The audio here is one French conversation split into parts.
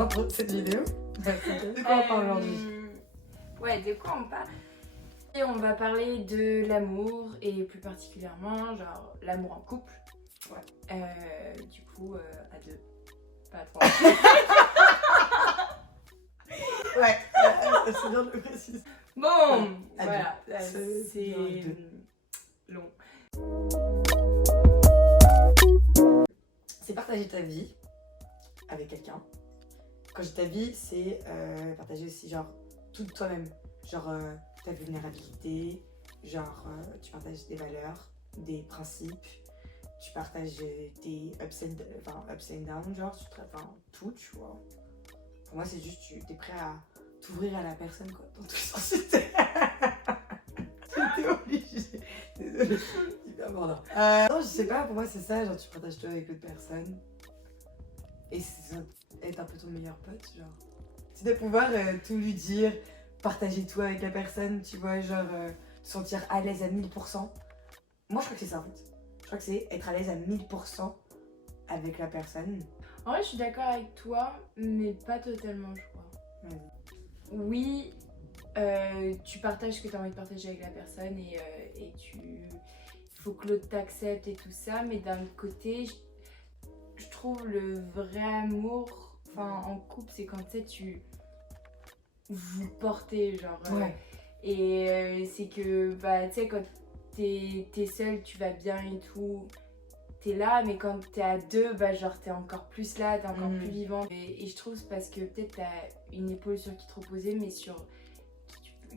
l'intro de cette vidéo. De quoi on parle aujourd'hui? Ouais, de quoi on parle? Et on va parler de l'amour et plus particulièrement genre l'amour en couple. Ouais. Du coup, à deux, pas à trois. Ouais, c'est bien de le préciser. Bon, à voilà, deux. c'est deux. long. C'est partager ta vie avec quelqu'un. Quand je dis ta vie, c'est partager aussi genre tout de toi-même. Genre ta vulnérabilité, genre tu partages des valeurs, des principes, tu partages tes ups and downs, genre tout, tu vois. Pour moi, c'est juste tu es prêt à t'ouvrir à la personne, quoi, dans tous les sens. J'étais obligée. Désolée, hyper mordant. Non, je sais pas, pour moi, c'est ça, genre tu partages tout avec l'autre personne. Et c'est être un peu ton meilleur pote, genre. C'est de pouvoir tout lui dire, partager tout avec la personne, tu vois, genre te sentir à l'aise à 1000%. Moi, je crois que c'est ça, en fait. Je crois que c'est être à l'aise à 1000% avec la personne. En vrai, je suis d'accord avec toi, mais pas totalement, je crois. Oui, tu partages ce que tu as envie de partager avec la personne et il faut que l'autre t'accepte et tout ça, mais d'un autre côté, je trouve le vrai amour, en couple, c'est quand tu vous portez, genre. Ouais. Et c'est que, tu sais, quand t'es seule, tu vas bien et tout. T'es là, mais quand t'es à deux, genre t'es encore plus là, t'es encore plus vivant. Et je trouve c'est parce que peut-être t'as une épaule sur qui te reposer, mais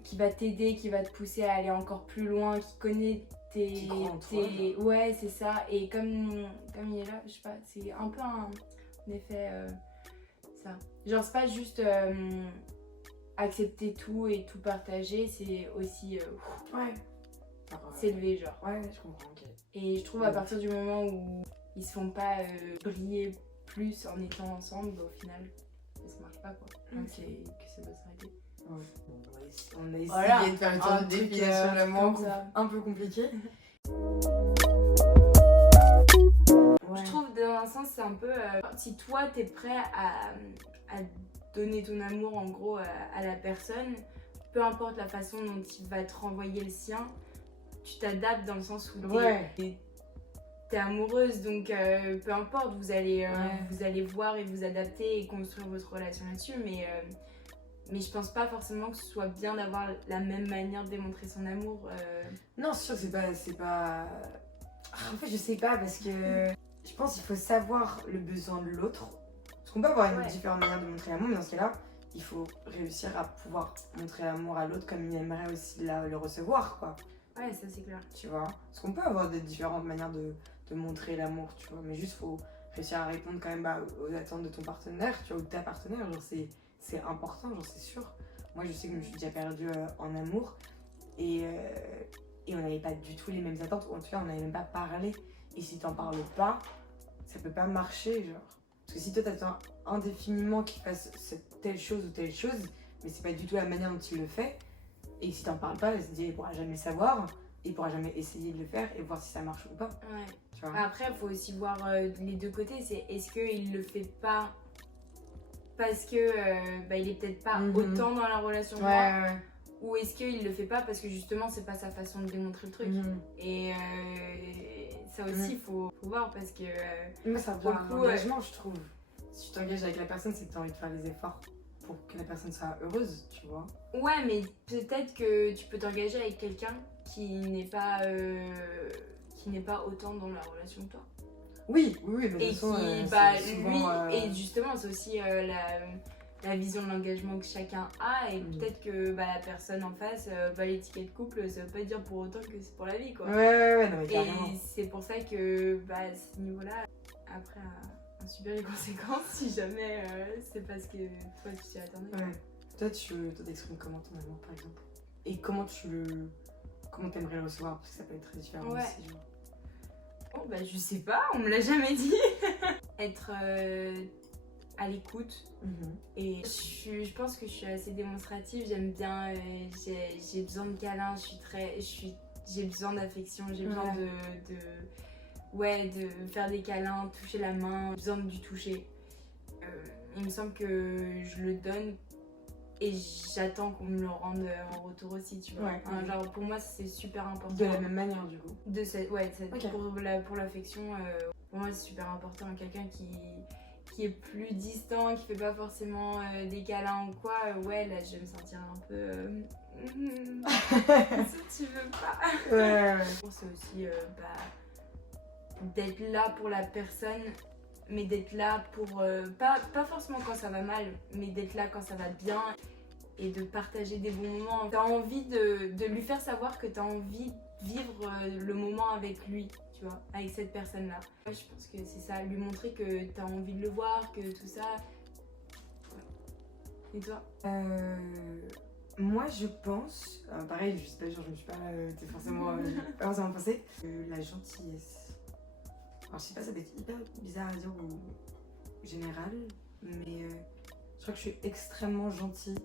qui va t'aider, qui va te pousser à aller encore plus loin, qui connaît Qui croit en toi, ouais, c'est ça. Et comme il est là, je sais pas, c'est un peu un effet ça. Genre c'est pas juste accepter tout et tout partager, c'est aussi ouais. s'élever, genre. Ouais, je comprends, ok. Et je trouve à partir du moment où ils se font pas briller plus en étant ensemble, au final, ça marche pas, quoi. Donc que ça doit s'arrêter. Ouais. On a essayé Voilà, de faire une sorte de définition de l'amour un peu compliquée. Je trouve dans un sens c'est un peu si toi t'es prêt à donner ton amour en gros à la personne, peu importe la façon dont il va te renvoyer le sien, tu t'adaptes dans le sens où t'es amoureuse, donc peu importe, vous allez voir et vous adapter et construire votre relation là-dessus, mais je pense pas forcément que ce soit bien d'avoir la même manière de démontrer son amour. Non, c'est sûr que c'est pas... En fait, je sais pas, parce que je pense qu'il faut savoir le besoin de l'autre. Parce qu'on peut avoir une différente manière de montrer l'amour, mais dans ce cas-là, il faut réussir à pouvoir montrer l'amour à l'autre comme il aimerait aussi le recevoir, quoi. Ouais, ça c'est clair. Tu vois, parce qu'on peut avoir des différentes manières de montrer l'amour, tu vois, mais juste faut réussir à répondre quand même aux attentes de ton partenaire, tu vois, ou de ta partenaire, genre c'est important, genre c'est sûr. Moi je sais que je me suis déjà perdue en amour et on n'avait pas du tout les mêmes attentes, ou en tout cas on n'avait même pas parlé, et si t'en parles pas, ça peut pas marcher, genre. Parce que si toi t'attends indéfiniment qu'il fasse telle chose ou telle chose, mais c'est pas du tout la manière dont il le fait, et si t'en parles pas, il pourra jamais savoir, il pourra jamais essayer de le faire et voir si ça marche ou pas. Ouais. Tu vois. Après, il faut aussi voir les deux côtés. C'est est-ce qu'il le fait pas parce que il est peut-être pas autant dans la relation que moi, ou est-ce qu'il le fait pas parce que justement c'est pas sa façon de démontrer le truc. Et ça aussi, il faut voir parce que. Mais ça prend un engagement, je trouve. Si tu t'engages avec la personne, c'est que tu as envie de faire les efforts pour que la personne soit heureuse, tu vois. Ouais, mais peut-être que tu peux t'engager avec quelqu'un qui n'est pas autant dans la relation que toi. Oui, mais de et toute façon, souvent, et justement, c'est aussi la vision de l'engagement que chacun a, et peut-être que la personne en face, l'étiquette couple, ça veut pas dire pour autant que c'est pour la vie, quoi. Ouais, non mais carrément. Et c'est pour ça que à ce niveau-là, après à subir les conséquences si jamais c'est parce que toi tu t'y attendais. Ouais. Toi, t'exprimes comment ton amour, par exemple? Et comment t'aimerais le recevoir? Parce que ça peut être très différent aussi, genre. Oh, je sais pas, on me l'a jamais dit. Être à l'écoute. Et je pense que je suis assez démonstrative, j'aime bien, j'ai besoin de câlins, j'ai besoin d'affection, j'ai besoin de faire des câlins, toucher la main, j'ai besoin du toucher. il me semble que je le donne et j'attends qu'on me le rende en retour aussi, tu vois. Ouais. Genre pour moi c'est super important. De la même manière du coup. Ok. Ok. Pour l'affection, pour moi c'est super important. Quelqu'un qui est plus distant, qui fait pas forcément des câlins ou quoi, ouais là je vais me sentir un peu... si tu veux pas. Ouais. C'est aussi d'être là pour la personne, mais d'être là pour... pas forcément quand ça va mal, mais d'être là quand ça va bien et de partager des bons moments. T'as envie de lui faire savoir que t'as envie de vivre le moment avec lui, tu vois, avec cette personne-là. Moi, je pense que c'est ça, lui montrer que t'as envie de le voir, que tout ça... Ouais. Et toi? Moi je pense, pareil, je sais pas, genre, je me suis pas forcément, j'ai pas forcément pensé, la gentillesse. Alors je sais pas, ça peut être hyper bizarre à dire ou général, mais je crois que je suis extrêmement gentille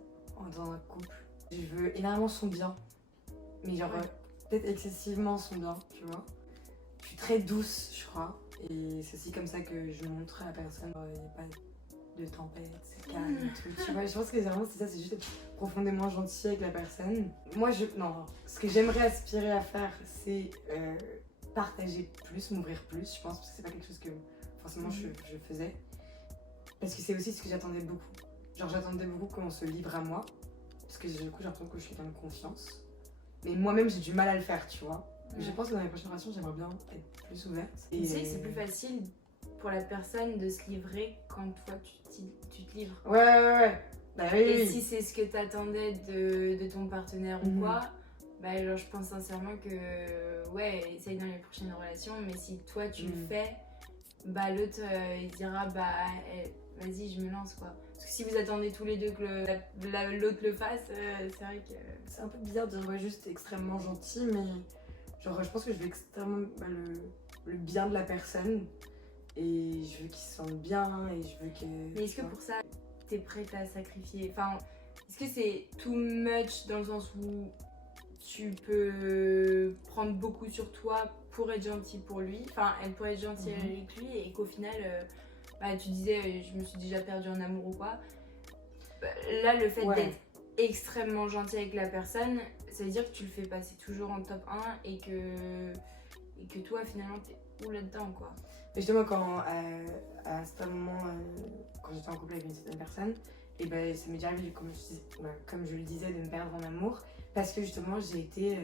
dans un couple. Je veux énormément son bien, mais genre peut-être excessivement son bien, tu vois. Je suis très douce, je crois, et c'est aussi comme ça que je montre à la personne, il n'y a pas de tempête, c'est calme et tout, tu vois. Je pense que vraiment c'est ça, c'est juste être profondément gentil avec la personne. Moi, ce que j'aimerais aspirer à faire, c'est partager plus, m'ouvrir plus, je pense, parce que c'est pas quelque chose que forcément je faisais. Parce que c'est aussi ce que j'attendais beaucoup. Genre j'attendais beaucoup qu'on se livre à moi, parce que du coup j'ai l'impression que je suis quelqu'un de confiance. Mais moi-même j'ai du mal à le faire, tu vois. Je pense que dans les prochaines générations j'aimerais bien être plus ouverte. Et tu sais que c'est plus facile pour la personne de se livrer quand toi tu te livres. Ouais. Bah oui, et oui. Si c'est ce que t'attendais de ton partenaire ou quoi, bah genre je pense sincèrement que ouais, essaye dans les prochaines relations, mais si toi tu le fais, bah l'autre il dira bah vas-y je me lance quoi. Parce que si vous attendez tous les deux que l'autre le fasse, c'est vrai que... C'est un peu bizarre de dire ouais, juste extrêmement gentil, mais genre je pense que je veux extrêmement le bien de la personne et je veux qu'il se sente bien et je veux que... Mais est-ce que pour ça t'es prête à sacrifier, enfin est-ce que c'est too much dans le sens où tu peux prendre beaucoup sur toi pour être gentil pour lui, enfin elle pourrait être gentille avec lui et qu'au final bah, tu disais je me suis déjà perdue en amour ou quoi, bah, là le fait d'être extrêmement gentil avec la personne, ça veut dire que tu le fais passer toujours en top 1 et que toi finalement t'es où là-dedans quoi. Et justement quand à un certain moment quand j'étais en couple avec une certaine personne, et ben ça m'est déjà arrivé comme je le disais de me perdre en amour parce que justement j'ai été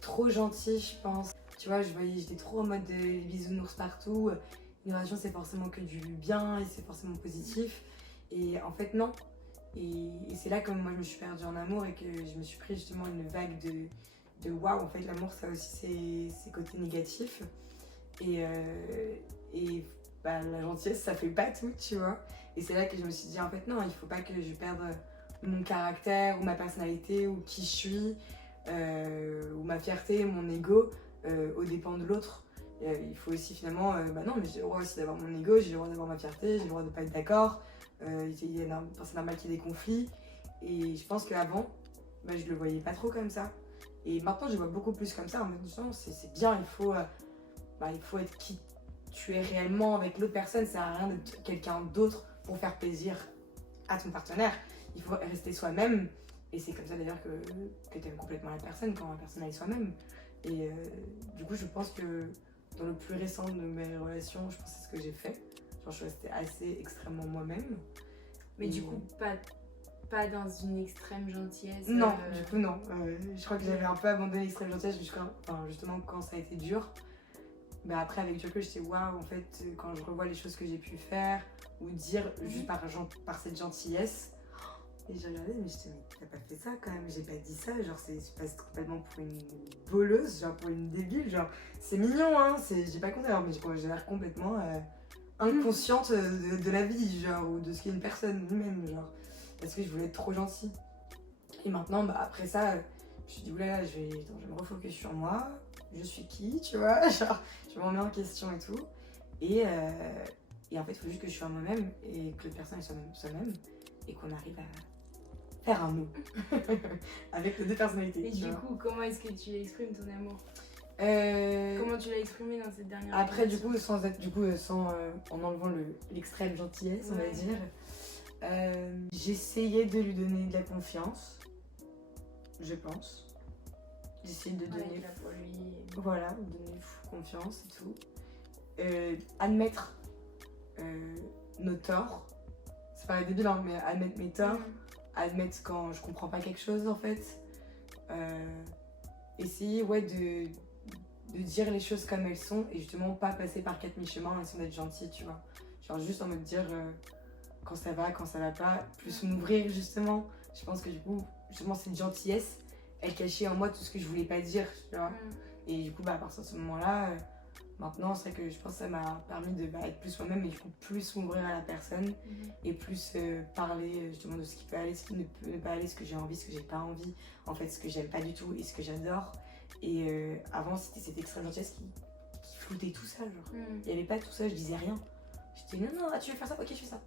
trop gentille je pense. Tu vois, j'étais trop en mode les bisounours partout, une relation c'est forcément que du bien et c'est forcément positif et en fait non. Et c'est là que moi je me suis perdue en amour et que je me suis pris justement une vague de waouh, en fait l'amour ça a aussi ses côtés négatifs et bah, la gentillesse ça fait pas tout, tu vois. Et c'est là que je me suis dit en fait non, il faut pas que je perde mon caractère ou ma personnalité ou qui je suis ou ma fierté, mon ego aux dépens de l'autre. Il faut aussi finalement, bah non mais j'ai le droit aussi d'avoir mon ego, j'ai le droit d'avoir ma fierté, j'ai le droit de pas être d'accord. C'est normal qu'il y ait des conflits et je pense qu'avant bah, je le voyais pas trop comme ça et maintenant je le vois beaucoup plus comme ça en me disant c'est bien, il faut être qui tu es réellement avec l'autre personne, ça sert à rien d'être quelqu'un d'autre pour faire plaisir à ton partenaire, il faut rester soi-même et c'est comme ça d'ailleurs que tu aimes complètement la personne quand la personne est soi-même et du coup je pense que dans le plus récent de mes relations je pense que c'est ce que j'ai fait. Je suis restée assez extrêmement moi-même. Mais du coup, pas dans une extrême gentillesse. Non, du coup non. Je crois que j'avais un peu abandonné l'extrême gentillesse justement quand ça a été dur. Bah après avec du recul, j'étais waouh, en fait, quand je revois les choses que j'ai pu faire ou dire juste par cette gentillesse. Et j'ai regardé, mais je te dis, mais t'as pas fait ça quand même, j'ai pas dit ça, genre c'est passe complètement pour une voleuse, genre pour une débile, genre c'est mignon hein, j'ai pas compté, alors, mais j'ai l'air complètement inconsciente de la vie, genre, ou de ce qu'est une personne lui-même, genre, parce que je voulais être trop gentille. Et maintenant, bah, après ça, je me suis dit, oulala, je vais me refocus sur moi, je suis qui, tu vois, genre, je me remets en question et tout. Et en fait, il faut juste que je sois moi-même et que l'autre personne soit soi-même et qu'on arrive à faire un mot avec les deux personnalités. Et du coup, comment est-ce que tu exprimes ton amour ? Comment tu l'as exprimé dans cette dernière Après, du coup, sans en enlevant l'extrême gentillesse, on va dire. J'essayais de lui donner de la confiance, je pense. J'essayais de Ouais, donner, là pour lui. voilà, donner confiance et tout. Admettre nos torts. C'est pas débile, hein, mais admettre mes torts. Admettre quand je comprends pas quelque chose en fait. Essayer de dire les choses comme elles sont et justement pas passer par 4000 chemins et sans être gentil, tu vois. Genre juste en mode dire quand ça va pas, plus m'ouvrir justement. Je pense que du coup, justement cette gentillesse, elle cachait en moi tout ce que je voulais pas dire, tu vois. Et du coup, à partir de ce moment-là, maintenant, c'est vrai que je pense que ça m'a permis de être plus moi-même et du coup plus m'ouvrir à la personne et plus parler justement de ce qui peut aller, ce qui ne peut pas aller, ce que j'ai envie, ce que j'ai pas envie, en fait ce que j'aime pas du tout et ce que j'adore. Et avant, c'était cette extrême gentillesse qui floutait tout ça, genre. Il n'y avait pas tout ça, je disais rien. J'étais non, tu veux faire ça, ok, je fais ça.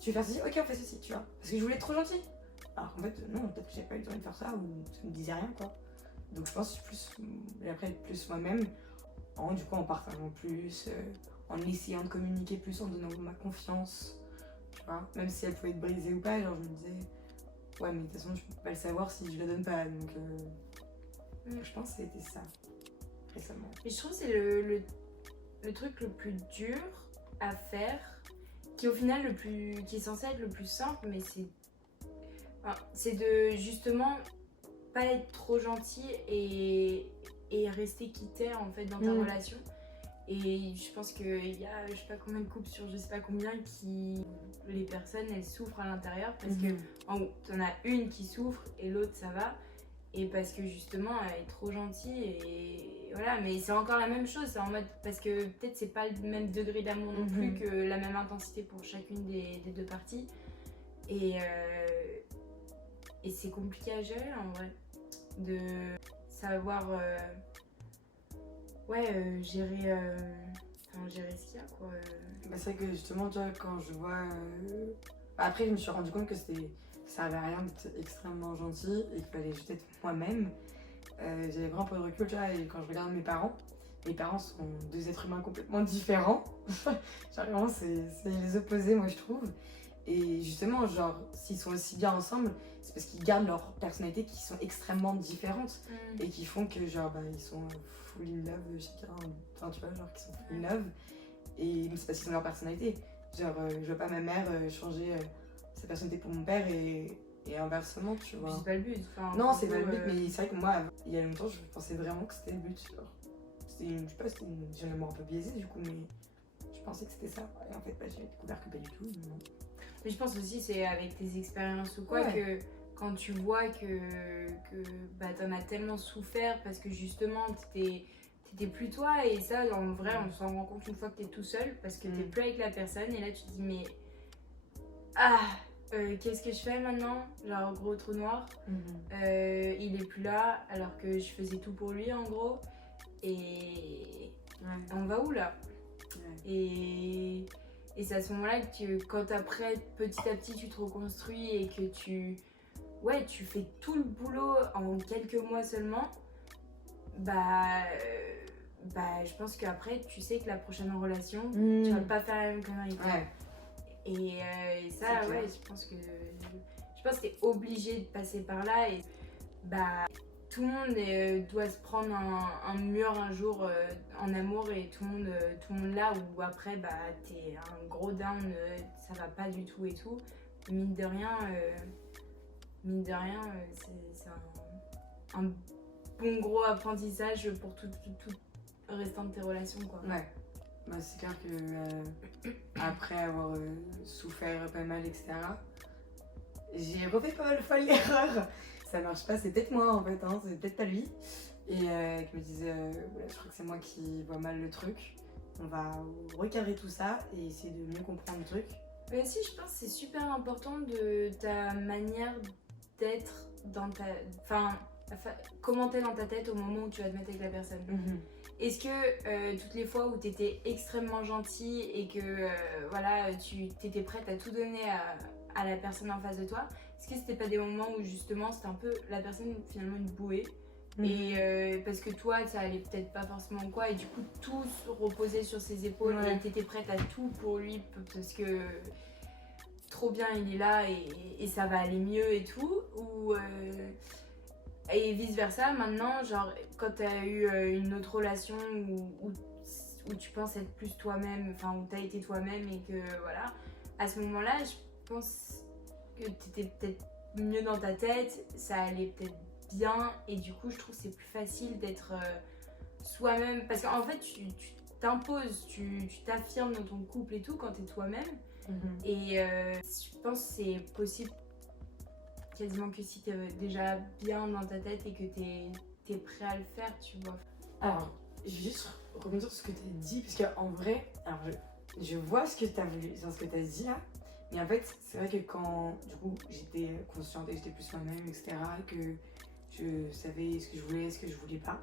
Tu veux faire ceci, ok, on fait ceci, tu vois. Parce que je voulais être trop gentil. Alors qu'en fait, non, peut-être que j'avais pas eu le temps de faire ça ou ça me disait rien, quoi. Donc je pense plus, et après, plus moi-même, du coup, en partageant plus, en essayant de communiquer plus, en donnant ma confiance, tu vois. Même si elle pouvait être brisée ou pas, genre je me disais, ouais, mais de toute façon, je peux pas le savoir si je la donne pas, donc je pense que c'était ça, récemment. Et je trouve que c'est le truc le plus dur à faire, qui au final qui est censé être le plus simple, mais c'est de justement pas être trop gentil et rester quitter en fait dans ta relation. Et je pense qu'il y a je sais pas combien de couples sur je sais pas combien les personnes elles souffrent à l'intérieur parce que en gros t'en as une qui souffre et l'autre ça va. Et parce que justement elle est trop gentille et voilà, mais c'est encore la même chose, c'est en mode parce que peut-être c'est pas le même degré d'amour non plus, que la même intensité pour chacune des deux parties. Et c'est compliqué à gérer en vrai, de savoir gérer ce qu'il y a quoi. Bah, c'est vrai que justement, tu vois, quand je vois. Après, je me suis rendu compte que ça servait à rien d'être extrêmement gentil et qu'il fallait juste être moi-même. J'avais vraiment pas de recul, tu vois, et quand je regarde mes parents sont deux êtres humains complètement différents. Genre, vraiment, c'est les opposés, moi, je trouve. Et justement, genre, s'ils sont aussi bien ensemble, c'est parce qu'ils gardent leurs personnalités qui sont extrêmement différentes et qui font que, genre, ils sont full in love chacun. Enfin, tu vois, genre, qu'ils sont full in love. Et c'est parce qu'ils ont leur personnalité. Genre, je vois pas ma mère changer sa personnalité pour mon père et inversement, tu vois. C'est pas le but. Enfin, non, c'est pas le but, mais c'est vrai que moi, il y a longtemps, je pensais vraiment que c'était le but. Genre. Je sais pas, j'ai un amour un peu biaisé du coup, mais je pensais que c'était ça. Et en fait, j'ai découvert que pas du tout. Non. Mais je pense aussi c'est avec tes expériences ou quoi que quand tu vois que t'en as tellement souffert parce que justement t'étais plus toi, et ça en vrai on s'en rend compte une fois que t'es tout seul parce que t'es plus avec la personne et là tu te dis mais qu'est-ce que je fais maintenant, genre gros trou noir. Il est plus là alors que je faisais tout pour lui en gros et on va où là. Et c'est à ce moment-là que quand après petit à petit tu te reconstruis et que tu fais tout le boulot en quelques mois seulement, je pense qu'après tu sais que la prochaine relation tu vas pas faire la même connerie. Et ça je pense que t'es obligé de passer par là et tout le monde doit se prendre un mur un jour en amour et tout le monde là où après t'es un gros down, ça va pas du tout et tout. Mine de rien c'est un bon gros apprentissage pour tout le restant de tes relations quoi. C'est clair que après avoir souffert pas mal, etc., j'ai refait pas mal de fois l'erreur. Ça marche pas, c'est peut-être moi en fait, hein, c'est peut-être pas lui. Et je me disais, je crois que c'est moi qui vois mal le truc. On va recadrer tout ça et essayer de mieux comprendre le truc. Mais aussi, je pense que c'est super important de ta manière d'être dans ta. Enfin, comment t'es dans ta tête au moment où tu vas te mettre avec la personne. Est-ce que toutes les fois où t'étais extrêmement gentil et que tu t'étais prête à tout donner à la personne en face de toi, est-ce que c'était pas des moments où justement c'était un peu la personne finalement une bouée et parce que toi ça allait peut-être pas forcément quoi et du coup tout se reposait sur ses épaules et t'étais prête à tout pour lui parce que trop bien, il est là et ça va aller mieux et tout, ou et vice versa. Maintenant, genre quand t'as eu une autre relation où tu penses être plus toi-même, enfin où t'as été toi-même et que voilà, à ce moment-là, je pense que t'étais peut-être mieux dans ta tête, ça allait peut-être bien, et du coup je trouve que c'est plus facile d'être soi-même, parce qu'en fait tu t'imposes, tu t'affirmes dans ton couple et tout quand t'es toi-même. Et je pense que c'est possible quasiment que si t'es déjà bien dans ta tête et que t'es prêt à le faire, tu vois. Alors, je vais juste rebondir sur ce que tu as dit, parce qu'en vrai, alors je vois ce que tu as voulu, ce que tu as dit là, mais en fait, c'est vrai que quand du coup j'étais consciente et j'étais plus moi-même, etc., et que je savais ce que je voulais, ce que je voulais pas,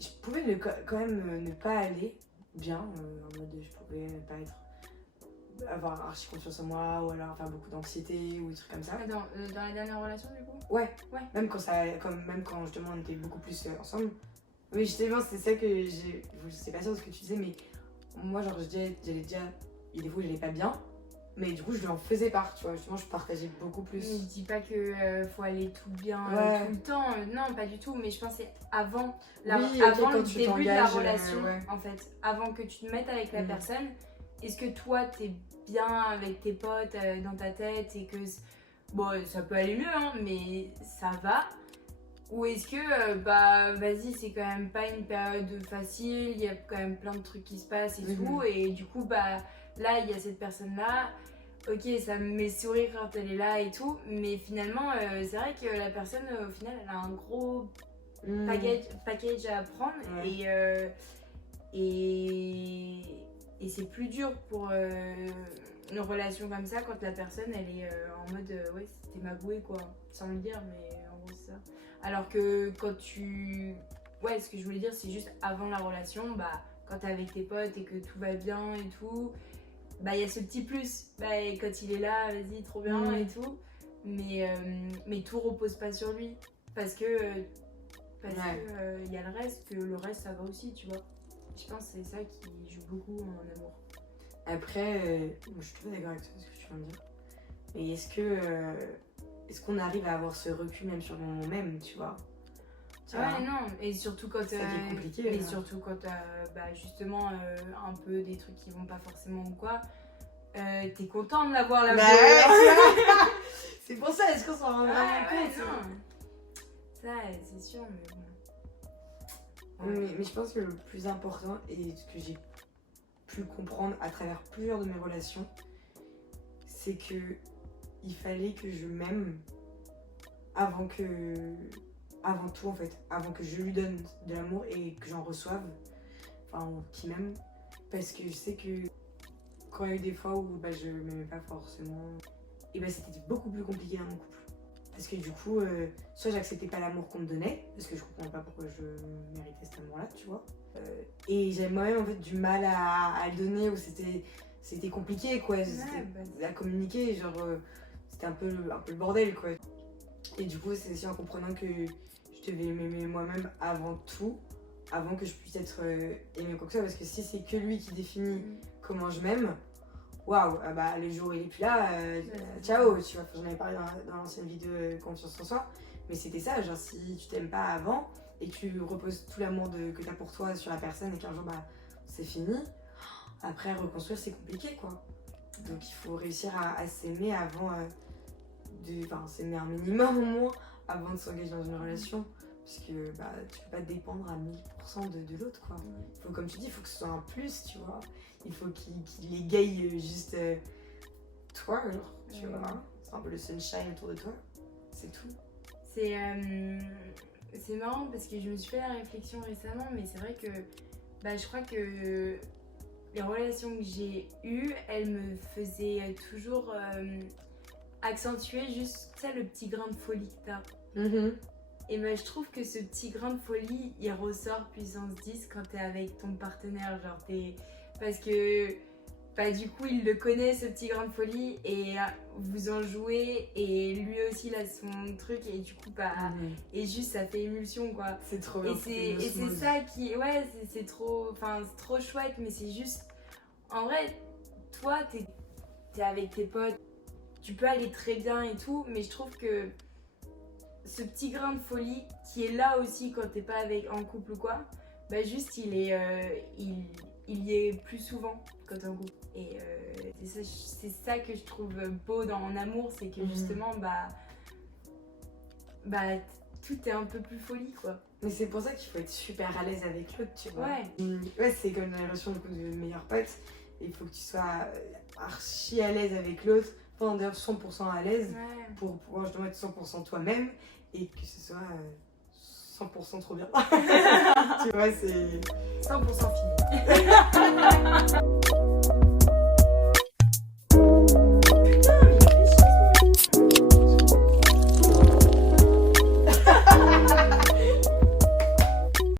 je pouvais quand même ne pas aller bien, en mode je pouvais ne pas avoir archi confiance en moi, ou alors faire beaucoup d'anxiété ou des trucs comme ça. Dans la dernière relation du coup. Ouais. Même quand justement on était beaucoup plus ensemble. Oui, justement, c'est ça que je sais pas sûr de ce que tu disais, mais moi, genre, j'allais déjà. Il y a des fois où j'allais pas bien, mais du coup, je lui en faisais part, tu vois. Justement, je partageais beaucoup plus. Mais je dis pas que faut aller tout bien tout le temps, non, pas du tout, mais je pense que c'est avant, avant le début de la relation, en fait. Avant que tu te mettes avec la personne, est-ce que toi, t'es bien avec tes potes dans ta tête et que. Bon, ça peut aller mieux, hein, mais ça va. Ou est-ce que, bah, vas-y, c'est quand même pas une période facile, il y a quand même plein de trucs qui se passent et tout, et du coup, bah, là, il y a cette personne-là, ok, ça me met sourire quand elle est là et tout, mais finalement, c'est vrai que la personne, au final, elle a un gros package à prendre, et c'est plus dur pour une relation comme ça quand la personne, elle est en mode, ouais, c'était ma bouée, quoi, sans le dire, mais en gros, c'est ça. Alors que quand tu... Ouais, ce que je voulais dire, c'est juste avant la relation, bah, quand t'es avec tes potes et que tout va bien et tout, bah, il y a ce petit plus. Bah, et quand il est là, vas-y, trop bien et tout. Mais tout repose pas sur lui. Parce que y a le reste, que le reste, ça va aussi, tu vois. Je pense que c'est ça qui joue beaucoup en amour. Après, je suis tout d'accord avec toi, ce que tu viens de dire. Mais est-ce qu'on arrive à avoir ce recul même sur le moment même, tu vois? Ouais, non, et surtout quand c'est ça qui est compliqué. Et surtout quand bah, justement un peu des trucs qui vont pas forcément ou quoi, t'es content de l'avoir là. C'est pour ça, est-ce qu'on s'en rend vraiment compte? Non. Ça, c'est sûr, mais bon. Mais je pense que le plus important, et ce que j'ai pu comprendre à travers plusieurs de mes relations, c'est que il fallait que je m'aime avant tout, en fait, avant que je lui donne de l'amour et que j'en reçoive, enfin qu'il m'aime, parce que je sais que quand il y a eu des fois où bah, je m'aimais pas forcément, et bah c'était beaucoup plus compliqué dans mon couple, parce que du coup soit j'acceptais pas l'amour qu'on me donnait, parce que je comprenais pas pourquoi je méritais cet amour là, tu vois, et j'avais moi-même en fait du mal à le donner, ou c'était compliqué, quoi, à communiquer, genre c'était un peu le bordel, quoi. Et du coup, c'est aussi en comprenant que je devais m'aimer moi-même avant tout, avant que je puisse être aimée quoi que ce soit, parce que si c'est que lui qui définit comment je m'aime, waouh, bah le jour où il est plus là, ciao, tu vois. J'en avais parlé dans l'ancienne vidéo Confiance en soi, mais c'était ça, genre si tu t'aimes pas avant et que tu reposes tout l'amour que t'as pour toi sur la personne et qu'un jour bah c'est fini, après reconstruire c'est compliqué, quoi. Donc il faut réussir à s'aimer avant s'aimer un minimum au moins avant de s'engager dans une relation, parce que bah tu peux pas dépendre à 1000% de l'autre, quoi. Faut, comme tu dis, il faut que ce soit un plus, tu vois. Il faut qu'il égaye juste toi, genre, tu vois. C'est un peu le sunshine autour de toi, c'est tout. C'est marrant parce que je me suis fait la réflexion récemment, mais c'est vrai que bah, je crois que les relations que j'ai eues, elles me faisaient toujours accentuer juste, tu sais, le petit grain de folie que t'as. Et ben je trouve que ce petit grain de folie, il ressort puissance 10 quand t'es avec ton partenaire, genre parce que bah, du coup il le connaît, ce petit grain de folie, et vous en jouez, et lui aussi il a son truc, et du coup bah et juste ça fait émulsion, quoi. C'est trop bien. Et c'est ça qui, ouais, c'est trop chouette, mais c'est juste, en vrai, toi, t'es avec tes potes, tu peux aller très bien et tout, mais je trouve que ce petit grain de folie qui est là aussi quand t'es pas en couple ou quoi, bah juste il y est plus souvent quand t'es en couple. Et c'est ça que je trouve beau dans mon amour, c'est que justement tout est un peu plus folie quoi. Mais c'est pour ça qu'il faut être super à l'aise avec l'autre, tu vois. Ouais. Ouais, c'est comme dans les relations de meilleurs potes. Il faut que tu sois archi à l'aise avec l'autre, enfin d'ailleurs 100% à l'aise, Ouais. pour pouvoir justement être 100% toi-même et que ce soit 100% trop bien. Tu vois, c'est 100% fini.